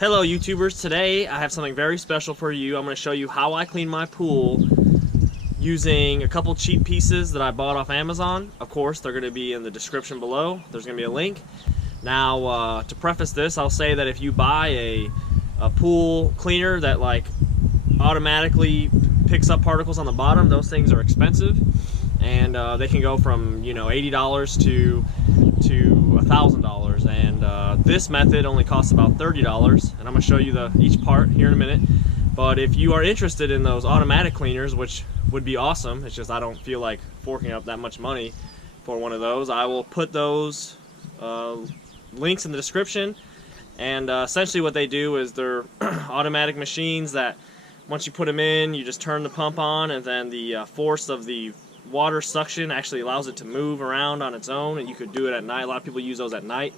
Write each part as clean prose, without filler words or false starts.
Hello YouTubers, today I have something very special for you. I'm going to show you how I clean my pool using a couple cheap pieces that I bought off Amazon. Of course, they're going to be in the description below. There's going to be a link. Now, to preface this, I'll say that if you buy a pool cleaner that like automatically picks up particles on the bottom, those things are expensive, and they can go from $80 to $1,000, and this method only costs about $30, and I'm going to show you each part here in a minute. But if you are interested in those automatic cleaners, which would be awesome, it's just I don't feel like forking up that much money for one of those, I will put those links in the description. And essentially what they do is they're automatic machines that once you put them in, you just turn the pump on, and then the force of the water suction actually allows it to move around on its own, and you could do it at night. A lot of people use those at night.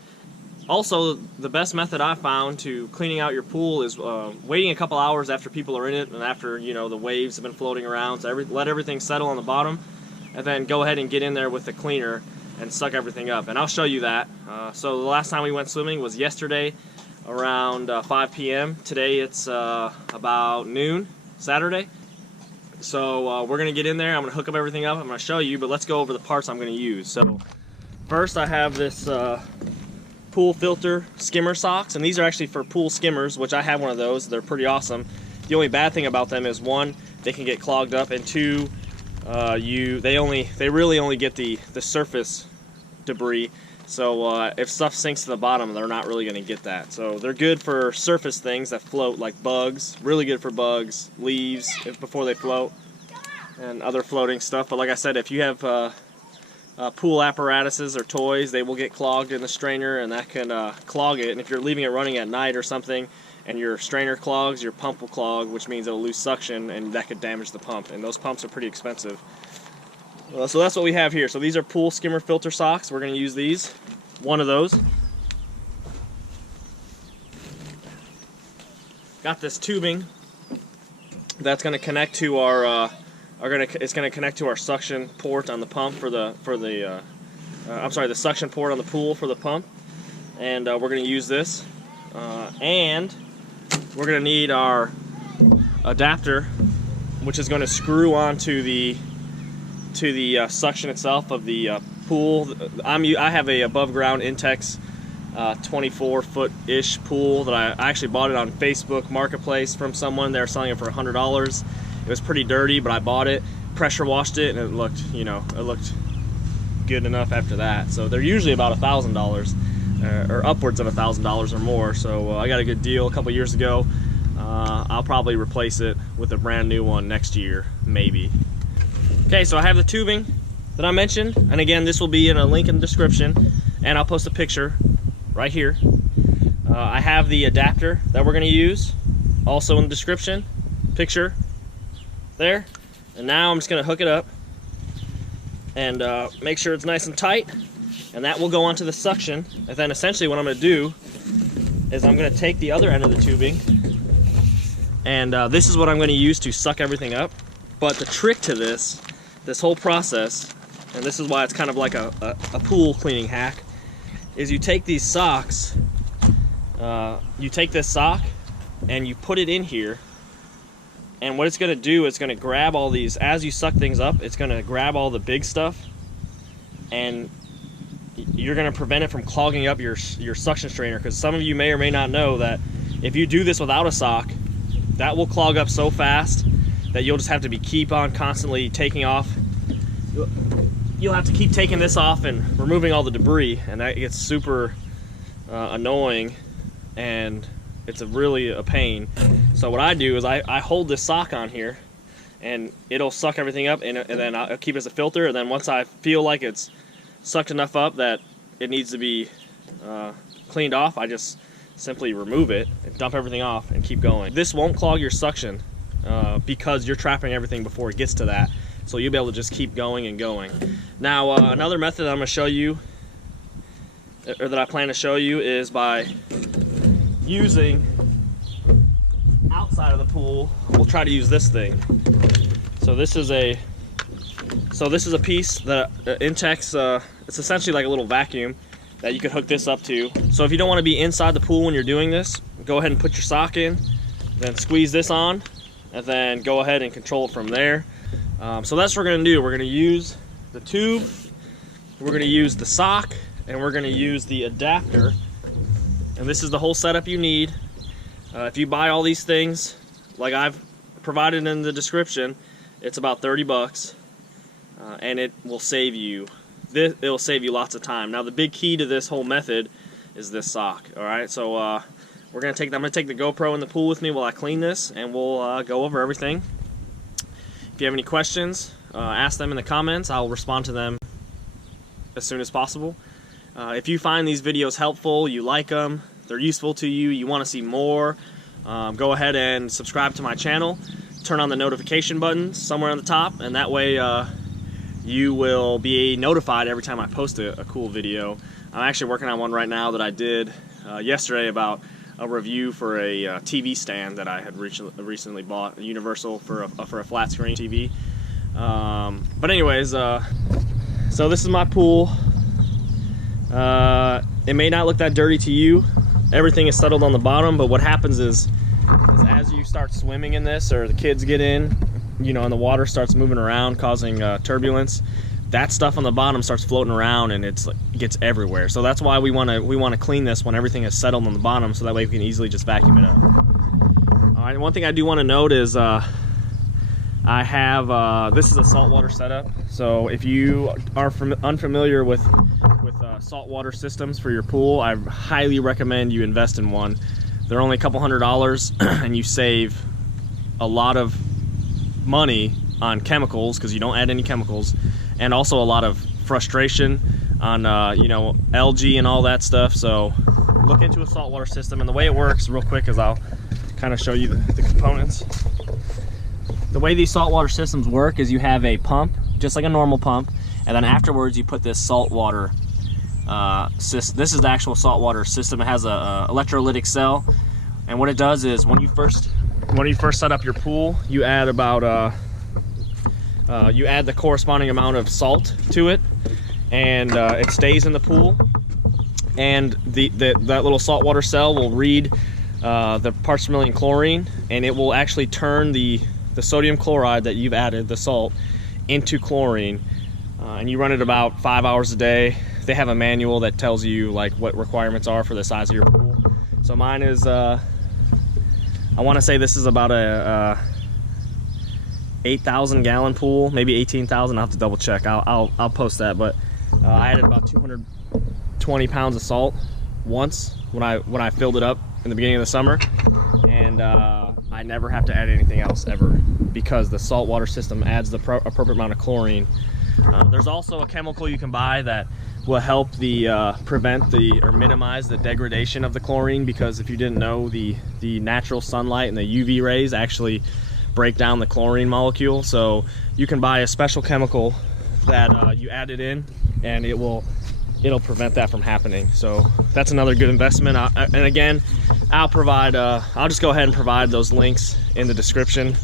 Also, the best method I found to cleaning out your pool is waiting a couple hours after people are in it and after the waves have been floating around, so let everything settle on the bottom, and then go ahead and get in there with the cleaner and suck everything up. And I'll show you that. So the last time we went swimming was yesterday around 5 p.m. Today it's about noon, Saturday. So we're going to get in there, I'm going to hook up everything up, I'm going to show you, but let's go over the parts I'm going to use. So first I have this pool filter skimmer socks, and these are actually for pool skimmers, which I have one of those. They're pretty awesome. The only bad thing about them is, one, they can get clogged up, and two, they really only get the surface debris. So if stuff sinks to the bottom, they're not really going to get that. So they're good for surface things that float, like bugs. Really good for bugs, leaves before they float, and other floating stuff. But like I said, if you have pool apparatuses or toys, they will get clogged in the strainer, and that can clog it. And if you're leaving it running at night or something, and your strainer clogs, your pump will clog, which means it'll lose suction, and that could damage the pump. And those pumps are pretty expensive. So that's what we have here. So these are pool skimmer filter socks. We're going to use these. One of those. Got this tubing that's going to connect to our it's going to connect to our suction port on the pump the suction port on the pool for the pump, and we're going to use this, and we're going to need our adapter, which is going to screw onto the suction itself of the pool. I have a above ground Intex 24-foot-ish pool that I actually bought it on Facebook Marketplace from someone. They were selling it for $100. It was pretty dirty, but I bought it, pressure washed it, and it looked, it looked good enough after that. So they're usually about $1,000 or upwards of $1,000 or more. So I got a good deal a couple years ago. I'll probably replace it with a brand new one next year, maybe. Okay, so I have the tubing that I mentioned, and again, this will be in a link in the description, and I'll post a picture right here. I have the adapter that we're going to use, also in the description, picture there. And now I'm just going to hook it up and make sure it's nice and tight, and that will go onto the suction. And then essentially what I'm going to do is I'm going to take the other end of the tubing, and this is what I'm going to use to suck everything up. But the trick to this whole process, and this is why it's kind of like a pool cleaning hack, is you take these socks, you take this sock and you put it in here, and what it's going to do is going to grab all these, as you suck things up, it's going to grab all the big stuff, and you're going to prevent it from clogging up your suction strainer, because some of you may or may not know that if you do this without a sock, that will clog up so fast that you'll just have to keep on constantly taking off. You'll have to keep taking this off and removing all the debris, and that gets super annoying, and it's really a pain. So what I do is I hold this sock on here, and it'll suck everything up, and then I'll keep it as a filter, and then once I feel like it's sucked enough up that it needs to be cleaned off, I just simply remove it and dump everything off and keep going. This won't clog your suction because you're trapping everything before it gets to that. So you'll be able to just keep going and going. Now, another method I'm going to show you, or that I plan to show you, is by using outside of the pool. We'll try to use this thing. So this is a piece that Intex. It's essentially like a little vacuum that you could hook this up to. So if you don't want to be inside the pool when you're doing this, go ahead and put your sock in, then squeeze this on, and then go ahead and control it from there. So that's what we're gonna do. We're gonna use the tube, we're gonna use the sock, and we're gonna use the adapter. And this is the whole setup you need. If you buy all these things, like I've provided in the description, it's about 30 bucks, and it will save you. It'll save you lots of time. Now the big key to this whole method is this sock. All right, so I'm gonna take the GoPro in the pool with me while I clean this, and we'll go over everything. If you have any questions, ask them in the comments. I'll respond to them as soon as possible. If you find these videos helpful, you like them, they're useful to you, you want to see more, go ahead and subscribe to my channel. Turn on the notification button somewhere on the top, and that way you will be notified every time I post a cool video. I'm actually working on one right now that I did yesterday about a review for a TV stand that I had recently bought, a Universal for a flat screen TV. But anyways, so this is my pool. It may not look that dirty to you. Everything is settled on the bottom, but what happens is as you start swimming in this, or the kids get in, you know, and the water starts moving around, causing turbulence, that stuff on the bottom starts floating around, and it gets everywhere. So that's why we want to clean this when everything is settled on the bottom, so that way we can easily just vacuum it up. All right, one thing I do want to note is I have this is a saltwater setup. So if you are unfamiliar with saltwater systems for your pool, I highly recommend you invest in one. They're only a couple $100, and you save a lot of money on chemicals because you don't add any chemicals, and also a lot of frustration on you know, algae and all that stuff. So look into a saltwater system, and the way it works real quick is I'll kind of show you the components. The way these saltwater systems work is you have a pump, just like a normal pump, and then afterwards you put this saltwater system. This is the actual saltwater system. It has a electrolytic cell, and what it does is when you first set up your pool, you add about you add the corresponding amount of salt to it, and it stays in the pool, and that little saltwater cell will read the parts per million chlorine, and it will actually turn the sodium chloride that you've added, the salt, into chlorine, and you run it about 5 hours a day. They have a manual that tells you like what requirements are for the size of your pool. So mine is I want to say this is about a 8,000 gallon pool, maybe 18,000. I'll have to double check. I'll post that, but I added about 220 pounds of salt once when I filled it up in the beginning of the summer, and I never have to add anything else ever because the saltwater system adds the appropriate amount of chlorine. There's also a chemical you can buy that will help prevent or minimize the degradation of the chlorine, because if you didn't know, the natural sunlight and the UV rays actually break down the chlorine molecule. So you can buy a special chemical that you add it in, and it'll prevent that from happening. So that's another good investment. And again, I'll just go ahead and provide those links in the description.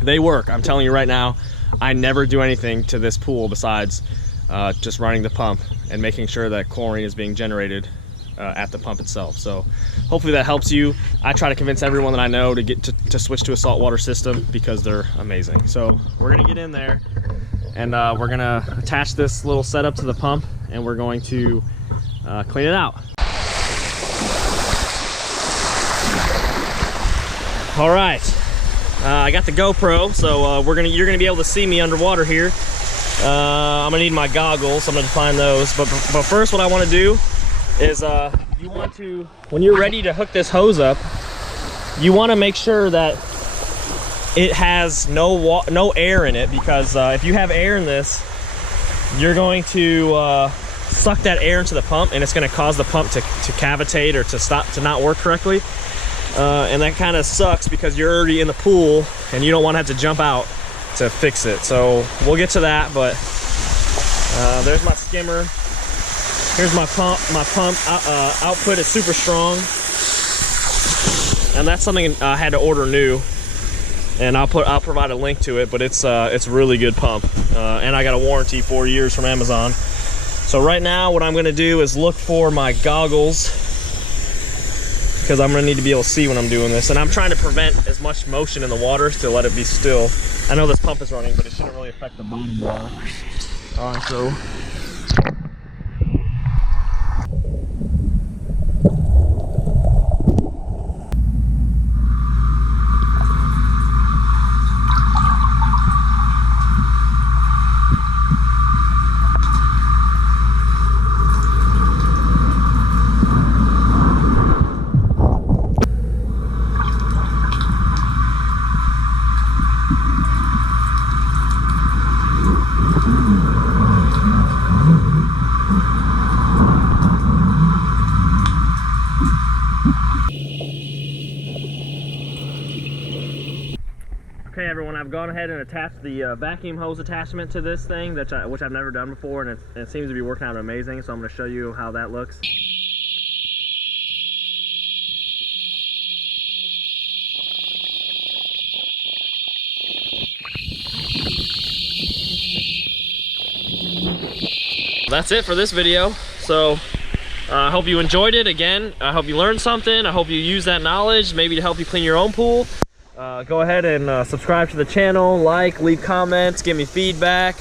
They work. I'm telling you right now, I never do anything to this pool besides just running the pump and making sure that chlorine is being generated at the pump itself. So hopefully that helps you. I try to convince everyone that I know to switch to a saltwater system because they're amazing. So we're gonna get in there, and we're gonna attach this little setup to the pump, and we're going to clean it out. All right, I got the GoPro, so you're gonna be able to see me underwater here. I'm gonna need my goggles. I'm gonna find those. But first, what I want to do is you want to, when you're ready to hook this hose up, you want to make sure that it has no air in it, because if you have air in this, you're going to suck that air into the pump, and it's going to cause the pump to cavitate or to not work correctly. And that kind of sucks because you're already in the pool and you don't want to have to jump out to fix it. So we'll get to that, but there's my skimmer. Here's my pump. My pump output is super strong, and that's something I had to order new, and I'll provide a link to it. But it's a really good pump, and I got a warranty 4 years from Amazon. So right now what I'm going to do is look for my goggles. because I'm gonna need to be able to see when I'm doing this. And I'm trying to prevent as much motion in the water to let it be still. I know this pump is running, but it shouldn't really affect the bottom water. All right, so. Okay, everyone, I've gone ahead and attached the vacuum hose attachment to this thing, which I've never done before, and it seems to be working out amazing, so I'm going to show you how that looks. That's it for this video. So I hope you enjoyed it. Again, I hope you learned something. I hope you use that knowledge maybe to help you clean your own pool. Go ahead and subscribe to the channel, leave comments, give me feedback.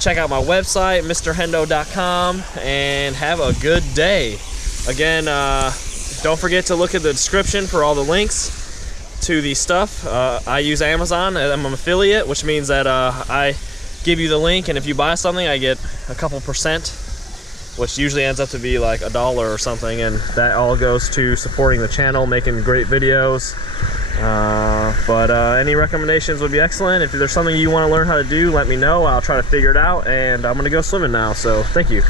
Check out my website, mrhendo.com, and have a good day. Again, don't forget to look at the description for all the links to the stuff. I use Amazon. I'm an affiliate, which means that I give you the link, and if you buy something, I get a couple %, which usually ends up to be like $1 or something, and that all goes to supporting the channel, making great videos. But any recommendations would be excellent. If there's something you want to learn how to do, let me know. I'll try to figure it out, and I'm gonna go swimming now, so thank you.